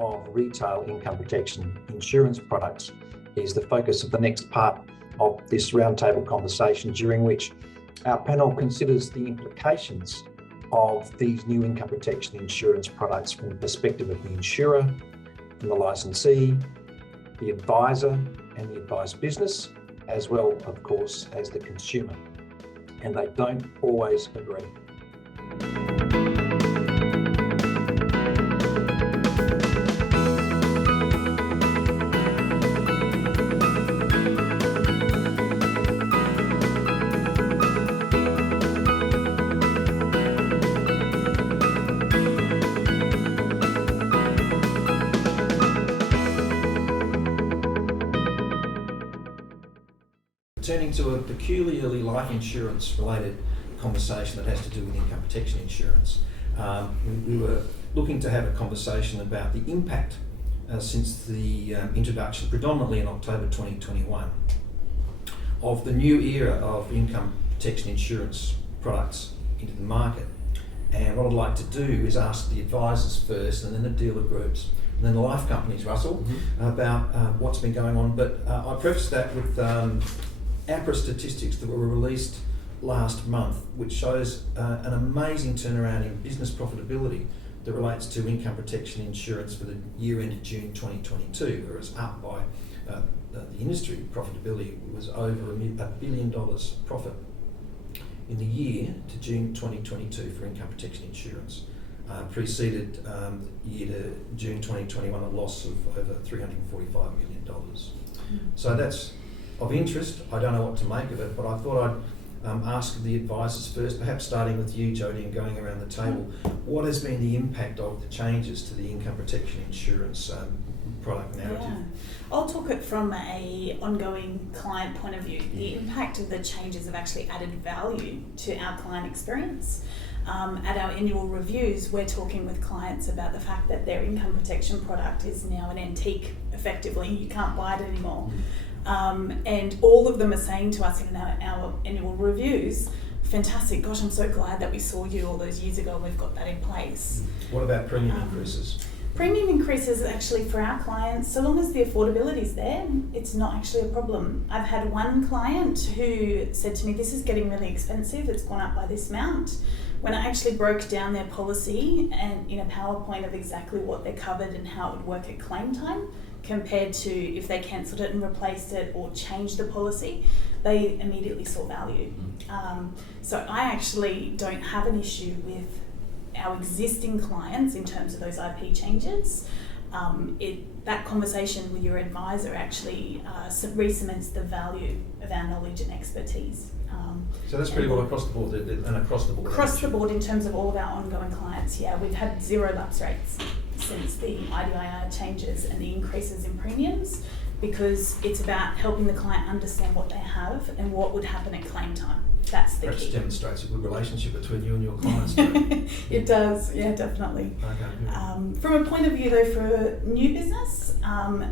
of retail income protection insurance products is the focus of the next part of this roundtable conversation, during which our panel considers the implications of these new income protection insurance products from the perspective of the insurer, from the licensee, the advisor and the advised business, as well, of course, as the consumer. And they don't always agree. Turning to a peculiarly life insurance related conversation that has to do with income protection insurance. We were looking to have a conversation about the impact since the introduction, predominantly in October 2021, of the new era of income protection insurance products into the market. And what I'd like to do is ask the advisors first, and then the dealer groups, and then the life companies, Russell, about what's been going on. But I preface that with APRA statistics that were released last month, which shows an amazing turnaround in business profitability that relates to income protection insurance for the year ended June 2022, whereas up by the industry profitability was over $1 billion profit in the year to June 2022 for income protection insurance. Preceded year to June 2021 a loss of over $345 million. So that's of interest. I don't know what to make of it, but I thought I'd ask the advisors first, perhaps starting with you, Jody, and going around the table. What has been the impact of the changes to the income protection insurance product narrative? Yeah. I'll talk it from a ongoing client point of view. The impact of the changes have actually added value to our client experience. At our annual reviews, we're talking with clients about the fact that their income protection product is now an antique, effectively. You can't buy it anymore. And all of them are saying to us in our annual reviews, fantastic, gosh, I'm so glad that we saw you all those years ago and we've got that in place. What about premium increases? Premium increases actually for our clients, so long as the affordability is there, it's not actually a problem. I've had one client who said to me, this is getting really expensive, it's gone up by this amount. When I actually broke down their policy and in a PowerPoint of exactly what they're covered and how it would work at claim time, compared to if they cancelled it and replaced it or changed the policy, they immediately saw value. So I actually don't have an issue with our existing clients in terms of those IP changes. That conversation with your advisor actually re-cements the value of our knowledge and expertise. So that's pretty well across the board, and across the board. Across the board in terms of all of our ongoing clients, yeah, we've had 0 lapse rates since the IDIR changes and the increases in premiums, because it's about helping the client understand what they have and what would happen at claim time. That's the Perhaps key. Demonstrates a good relationship between you and your clients. It does, yeah, definitely. Okay. From a point of view though, for new business,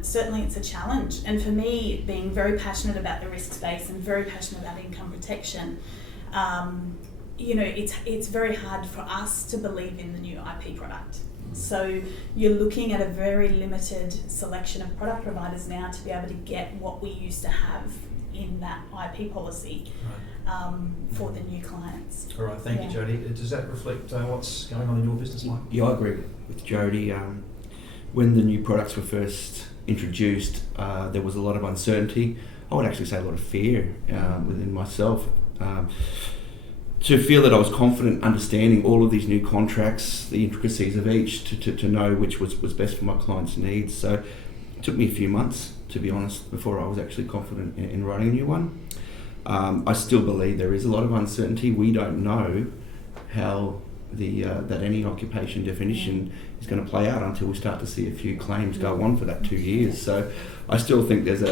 certainly it's a challenge. And for me, being very passionate about the risk space and very passionate about income protection, it's very hard for us to believe in the new IP product. So you're looking at a very limited selection of product providers now to be able to get what we used to have in that IP policy for the new clients. All right, thank you, Jody. Does that reflect what's going on in your business, Mike? Yeah, I agree with Jody. When the new products were first introduced, there was a lot of uncertainty. I would actually say a lot of fear within myself. To feel that I was confident understanding all of these new contracts, the intricacies of each, to know which was best for my clients' needs. So it took me a few months, to be honest, before I was actually confident in writing a new one. I still believe there is a lot of uncertainty. We don't know how that any occupation definition is going to play out until we start to see a few claims go on for that 2 years. So I still think there's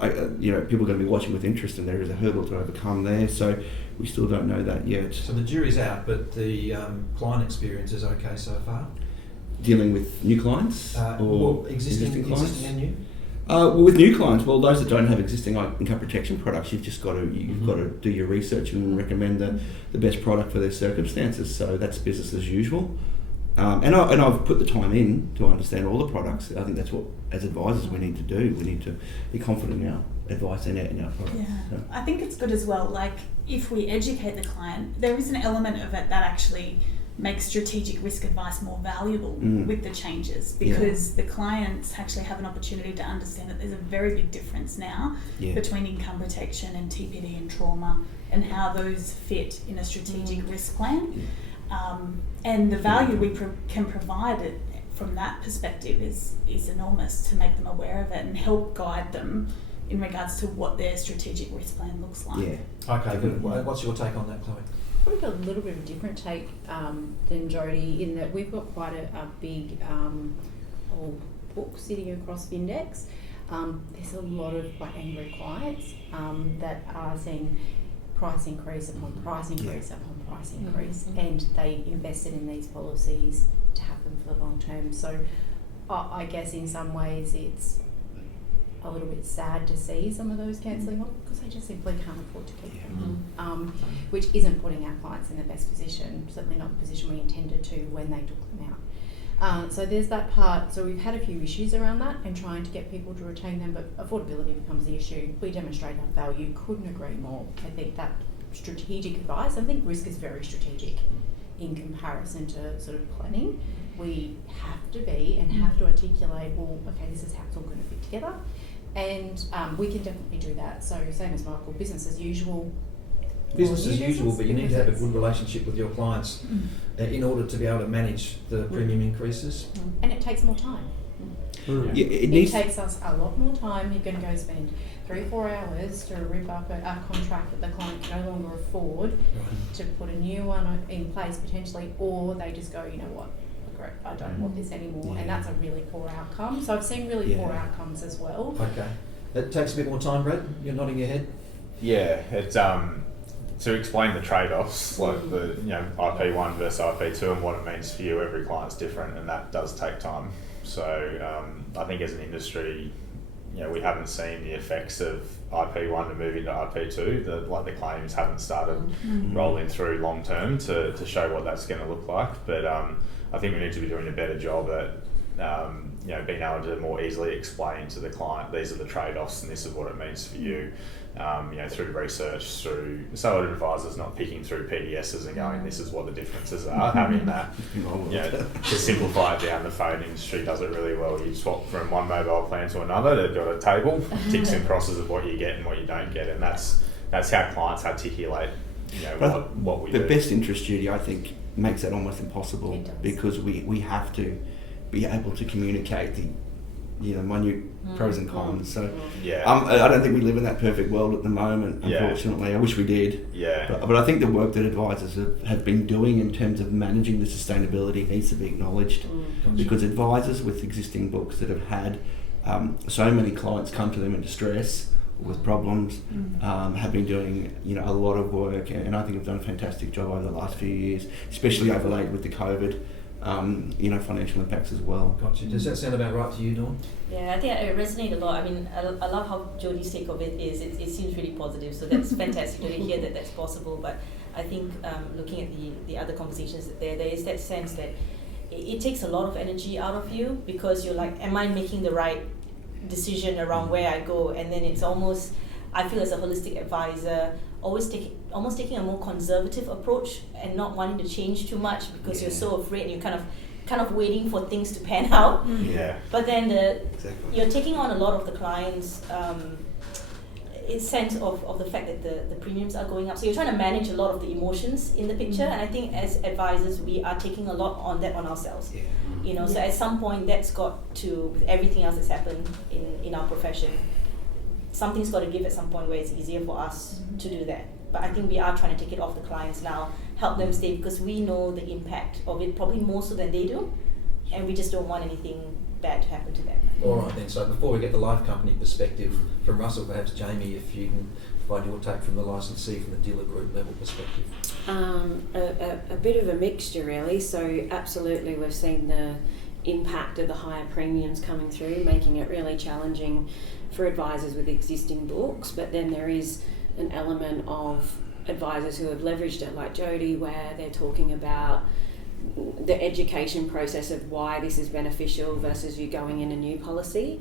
people are going to be watching with interest, and there is a hurdle to overcome there. So we still don't know that yet. So the jury's out, but the client experience is okay so far? Dealing with new clients or existing clients? Existing and new? Well, with new clients, those that don't have existing income protection products, you've just got to got to do your research and recommend the best product for their circumstances. So that's business as usual. And I've put the time in to understand all the products. I think that's what, as advisors, we need to do. We need to be confident in our advice and in our products. Yeah, So, I think it's good as well. Like, if we educate the client, there is an element of it that actually makes strategic risk advice more valuable with the changes, because the clients actually have an opportunity to understand that there's a very big difference now between income protection and TPD and trauma, and how those fit in a strategic risk plan. And the value we can provide it from that perspective is enormous, to make them aware of it and help guide them in regards to what their strategic risk plan looks like. yeah. Okay, good. What's your take on that, Chloe? Probably got a little bit of a different take than Jodie, in that we've got quite a big old book sitting across Vindex. There's a lot of quite angry clients that are seeing price increase upon price increase upon price increase, and they invested in these policies to have them for the long term. So I guess in some ways it's a little bit sad to see some of those cancelling off, because they just simply can't afford to keep them, which isn't putting our clients in the best position, certainly not the position we intended to when they took them out. So there's that part. So we've had a few issues around that and trying to get people to retain them, but affordability becomes the issue. We demonstrate our value, couldn't agree more. I think that strategic advice, I think risk is very strategic in comparison to sort of planning. We have to be and have to articulate, well, okay, this is how it's all going to fit together. And we can definitely do that. So same as Michael, business as usual. Business as usual, but you need to have a good relationship with your clients in order to be able to manage the premium increases. And it takes more time. Yeah, It takes us a lot more time. You're going to go spend 3 or 4 hours to rip up a contract that the client can no longer afford, to put a new one in place potentially, or they just go, you know what, I don't want this anymore, and that's a really poor outcome. So I've seen really poor outcomes as well. Okay. That takes a bit more time, Brad. You're nodding your head. Yeah, it's to explain the trade-offs, like the IP1 versus IP2 and what it means for you. Every client's different, and that does take time. So I think as an industry, we haven't seen the effects of IP1 to move into IP2. The claims haven't started rolling through long term to show what that's going to look like. But I think we need to be doing a better job at being able to more easily explain to the client, these are the trade-offs and this is what it means for you. Through research, so an advisor's not picking through PDSs and going, this is what the differences are. Having that, to simplify it down, the phone industry does it really well. You swap from one mobile plan to another, they've got a table, ticks and crosses of what you get and what you don't get, and that's how clients articulate what we do. The best interest duty, I think, makes that almost impossible, because we have to be able to communicate the minute pros and cons. So I don't think we live in that perfect world at the moment, unfortunately. I wish we did. But I think the work that advisors have been doing in terms of managing the sustainability needs to be acknowledged, because advisors with existing books that have had so many clients come to them in distress with problems have been doing a lot of work, and I think have done a fantastic job over the last few years, especially overlaid with the COVID financial impacts as well. Gotcha. Does that sound about right to you, Dawn? Yeah, I think it resonates a lot. I mean, I love how Jodie's take of it is. It seems really positive, so that's fantastic to hear that that's possible. But I think looking at the other conversations there is that sense that it takes a lot of energy out of you, because you're like, am I making the right decision around where I go? And then it's almost, I feel as a holistic advisor, almost taking a more conservative approach and not wanting to change too much, because you're so afraid and you're kind of waiting for things to pan out. But then you're taking on a lot of the clients' sense of the fact that the premiums are going up. So you're trying to manage a lot of the emotions in the picture, and I think as advisors we are taking a lot on ourselves. So at some point that's got to, with everything else that's happened in our profession, something's got to give at some point where it's easier for us to do that. But I think we are trying to take it off the clients now, help them stay, because we know the impact of it probably more so than they do, and we just don't want anything bad to happen to them. All right then, so before we get the life company perspective from Russell, perhaps Jamie, if you can provide your take from the licensee, from the dealer group level perspective. A bit of a mixture really. So absolutely we've seen the impact of the higher premiums coming through, making it really challenging for advisors with existing books. But then there is an element of advisors who have leveraged it, like Jodie, where they're talking about the education process of why this is beneficial versus you going in a new policy.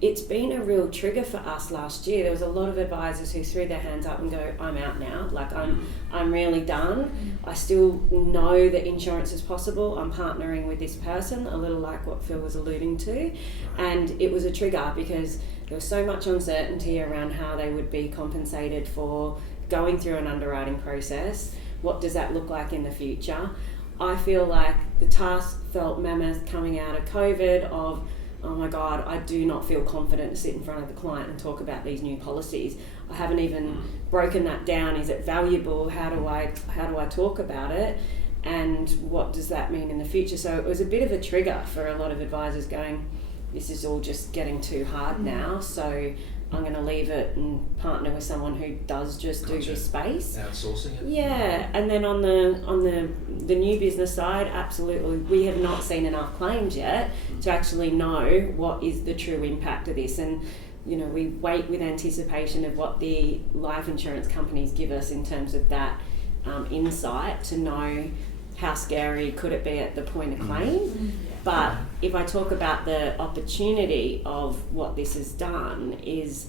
It's been a real trigger for us last year. There was a lot of advisors who threw their hands up and go, I'm out now, like I'm really done. I still know that insurance is possible. I'm partnering with this person, a little like what Phil was alluding to. And it was a trigger because there was so much uncertainty around how they would be compensated for going through an underwriting process. What does that look like in the future? I feel like the task felt mammoth coming out of COVID of, oh my God, I do not feel confident to sit in front of the client and talk about these new policies. I haven't even broken that down. Is it valuable? How do I talk about it? And what does that mean in the future? So it was a bit of a trigger for a lot of advisors going, this is all just getting too hard now. So I'm going to leave it and partner with someone who does just do this space. Outsourcing it. Yeah, and then on the new business side, absolutely, we have not seen enough claims yet to actually know what is the true impact of this. And you know, we wait with anticipation of what the life insurance companies give us in terms of that insight to know how scary could it be at the point of claim. But if I talk about the opportunity of what this has done is,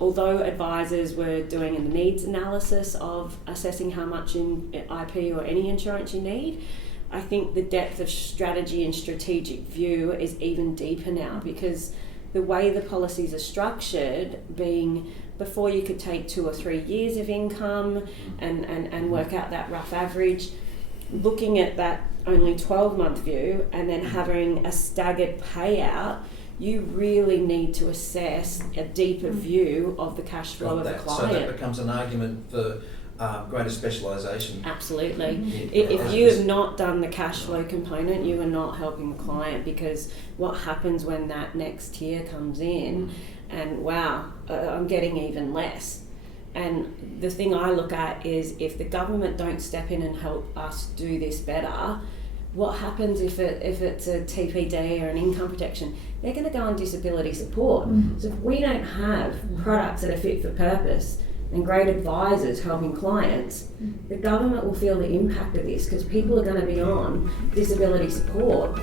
although advisors were doing a needs analysis of assessing how much in IP or any insurance you need, I think the depth of strategy and strategic view is even deeper now, because the way the policies are structured, being before you could take 2 or 3 years of income and work out that rough average, looking at that only 12-month view and then having a staggered payout, you really need to assess a deeper view of the cash flow of the client. So that becomes an argument for greater specialisation. Absolutely. If you have not done the cash flow component, you are not helping the client, because what happens when that next tier comes in and wow, I'm getting even less. And the thing I look at is, if the government don't step in and help us do this better, what happens if it's a TPD or an income protection? They're going to go on disability support. So if we don't have products that are fit for purpose and great advisors helping clients, the government will feel the impact of this, because people are going to be on disability support.